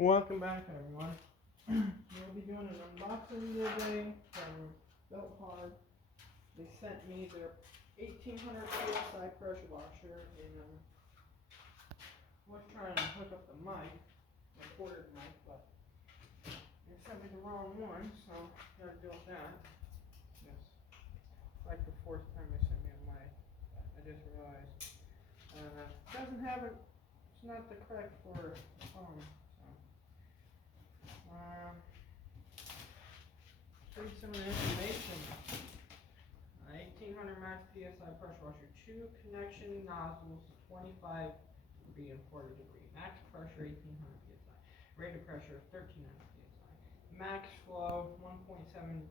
Welcome back, everyone. We'll be doing an unboxing today from Bilthard. They sent me their 1800 psi pressure washer, and was trying to hook up the mic, recorded mic, but they sent me the wrong one, so gotta deal with that. Yes, like the fourth time they sent me a mic, I just realized doesn't have it. It's not the correct for the phone. Show you some of the information. 1800 max PSI pressure washer, 2 connection nozzles, 25 degree and 40 degree. Max pressure 1800 PSI. Rated pressure 1300 PSI. Max flow 1.7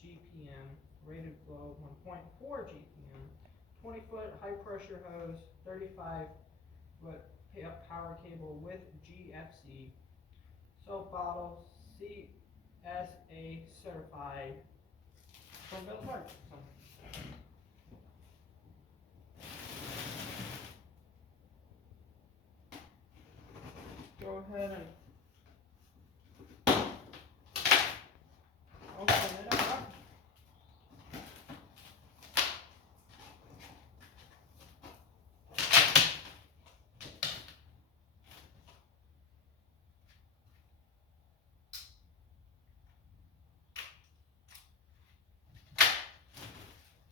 GPM. Rated flow 1.4 GPM. 20-foot high pressure hose, 35-foot power cable with GFC. Soap bottles, CSA certified from Bilthard. Go ahead and open it up.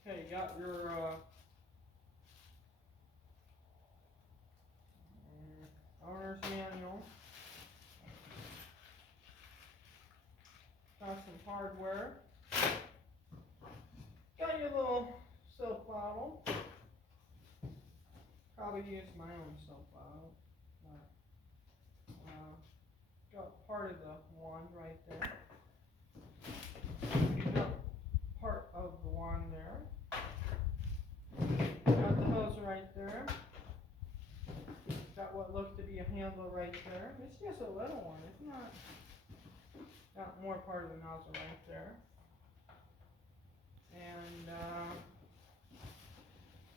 Okay, you got your owner's manual. Got some hardware. Got your little soap bottle. Probably use my own soap bottle. Got part of the wand right there. Got part of the wand there. Got the hose right there. Got what looks to be a handle right there. It's just a little one. It's not. Got more part of the nozzle right there. And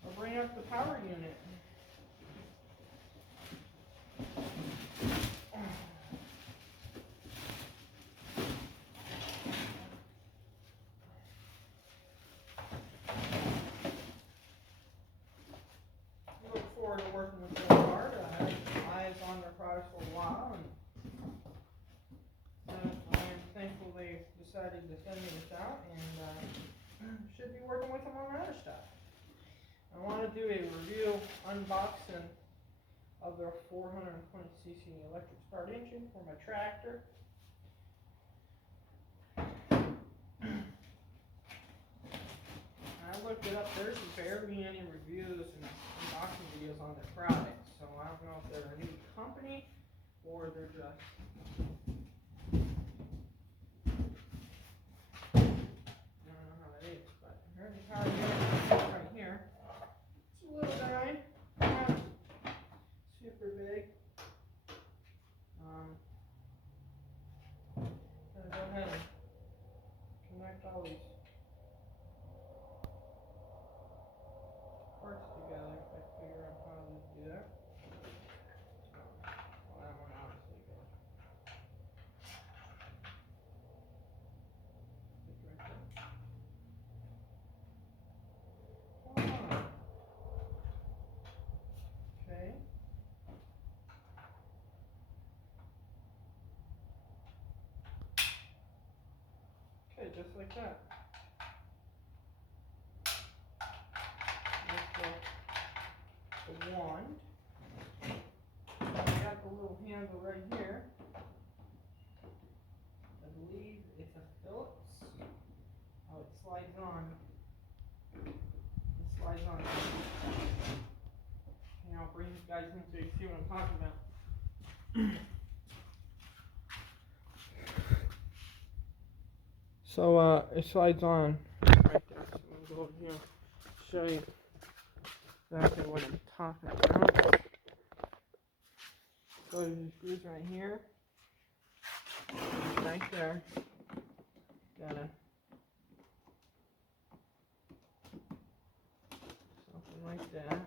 I'll bring up the power unit. Look forward to working with N.R.T. I have eyes on their products for a while, and I'm thankful they decided to send me this out, and should be working with them on other stuff. I want to do a review unboxing of their 420cc electric start engine for my tractor. I looked it up. There's barely any reviews and unboxing videos on their products, so I don't know if they're a new company or they're just I don't know how that is, but here's the power unit right here. It's a little guy, not super big. Gonna go ahead and connect all these parts together if I figure out how to do that. Well, that one obviously goes. Stick right there. Okay. Okay, just like that. There's the wand. I got the little handle right here. I believe it's a Phillips. Oh, it slides on. It slides on. And I'll bring you guys in so you see what I'm talking about. So it slides on right there. So I'm gonna go over here and show you exactly what I'm talking about. So there's the screws right here. Right there. Gotta something like that.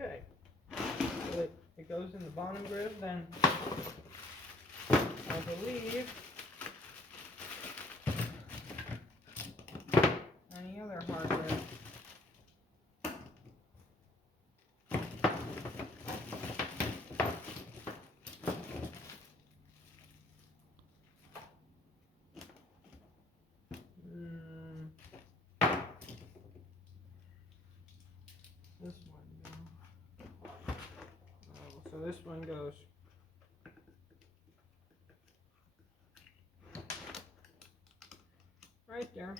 Okay, so it goes in the bottom groove, then I believe any other hardware. This one goes. Oh, so this one goes right there.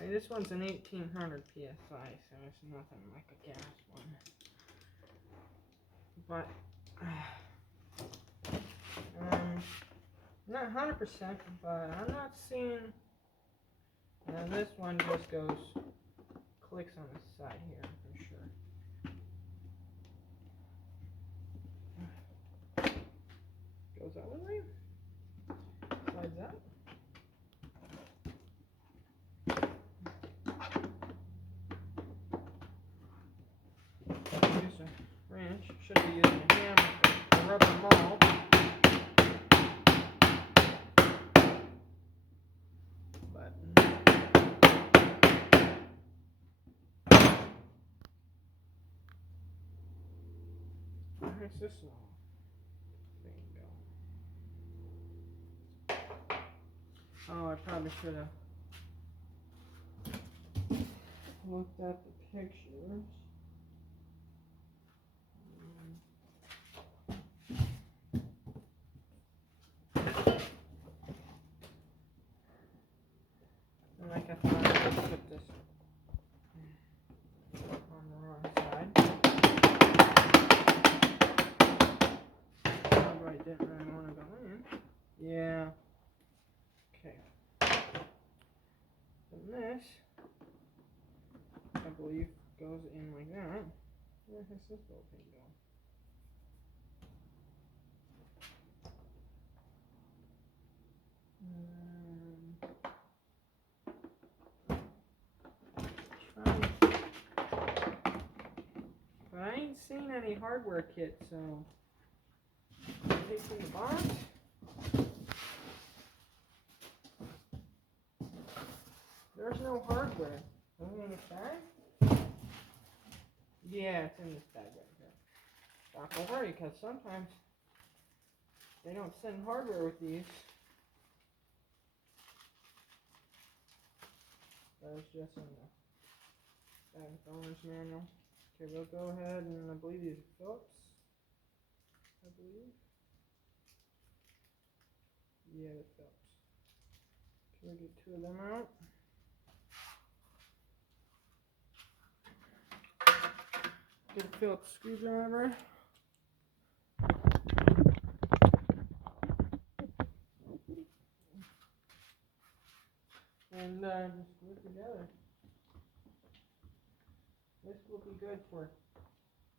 Hey, this one's an 1800 psi, so it's nothing like a gas one. But not 100%, but I'm not seeing. Now this one just goes, clicks on the side here for sure. Goes the other way. Slides out. Use a wrench. Should be using a hammer, a rubber maul. Button. Where's this little thing go? Oh, I probably should have looked at the pictures. And like I thought, I just put this on the wrong side. Probably didn't really want to go in. Yeah. Okay. And this, I believe, goes in like that. Where does this little thing go? But I ain't seen any hardware kit, so it's in the box. There's no hardware. Only in this bag? Yeah, it's in this bag right here. Stop will hurry, because sometimes they don't send hardware with these. That was just in the bag owner's manual. Okay, we'll go ahead and I believe these are Phillips. I believe. Yeah, they're Phillips. Can we get two of them out? Get a Phillips screwdriver. And just glue it together. This will be good for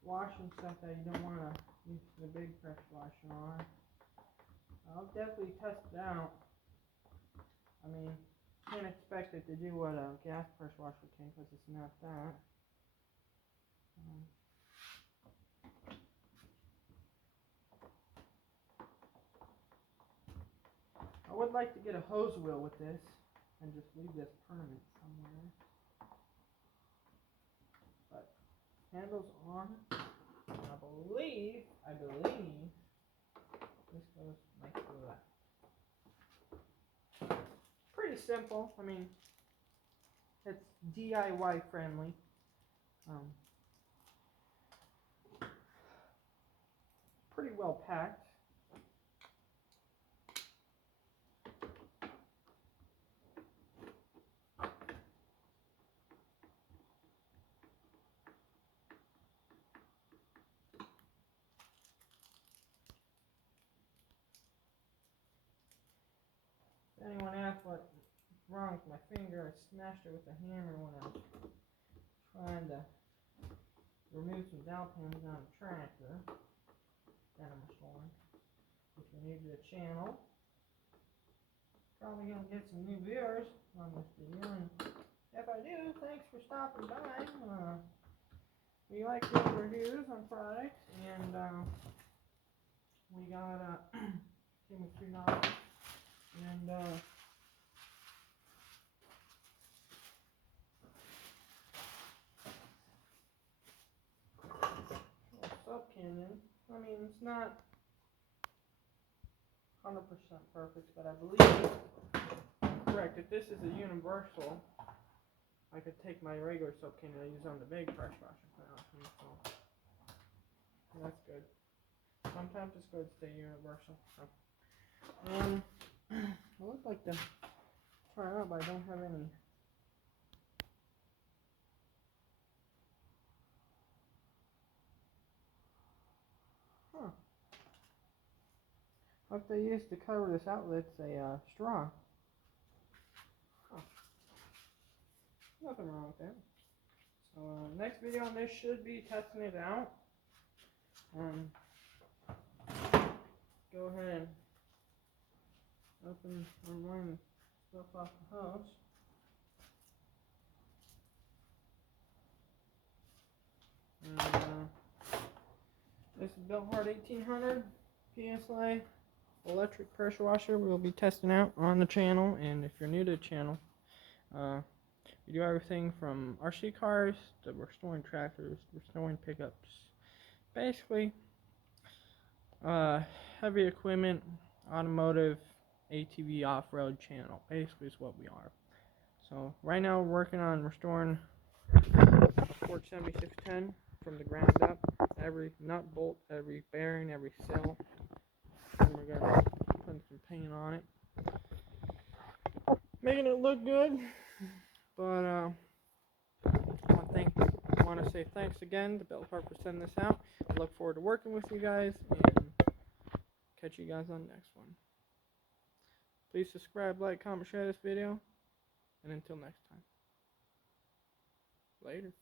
washing stuff that you don't want to use the big press washer on. I'll definitely test it out. I mean, can't expect it to do what a gas press washer can, because it's not that. I would like to get a hose wheel with this and just leave this permanent somewhere. But handle's on. I believe this goes like that. Pretty simple. I mean, it's DIY friendly. Pretty well packed. If anyone asks what's wrong with my finger, I smashed it with a hammer when I was trying to remove some dowel pins on a tractor that I'm storing. If you're new to the channel, probably gonna get some new viewers on this video, and if I do, thanks for stopping by. We like doing reviews on products, and we got came with $3, and sub cannon. I mean, it's not 100% perfect, but I believe correct. If this is a universal, I could take my regular soap can and use on the big pressure washer. So that's good. Sometimes it's good to stay universal. So, I would like to try it out, but I don't have any. Huh. What they use to cover this outlet's a straw. Huh. Nothing wrong with that. So next video on this should be testing it out. Go ahead and open and line stuff off the hose. And this is bilthard 1800 PSI electric pressure washer we'll be testing out on the channel. And if you're new to the channel, we do everything from RC cars to restoring tractors, restoring pickups, basically heavy equipment, automotive, ATV off-road channel. Basically is what we are. So right now we're working on restoring Ford 7610 from the ground up. Every nut, bolt, every bearing, every cell. And we're gonna put some paint on it, making it look good. But I want to say thanks again to bilthard for sending this out. I look forward to working with you guys, and catch you guys on the next one. Please subscribe, like, comment, share this video, and until next time. Later.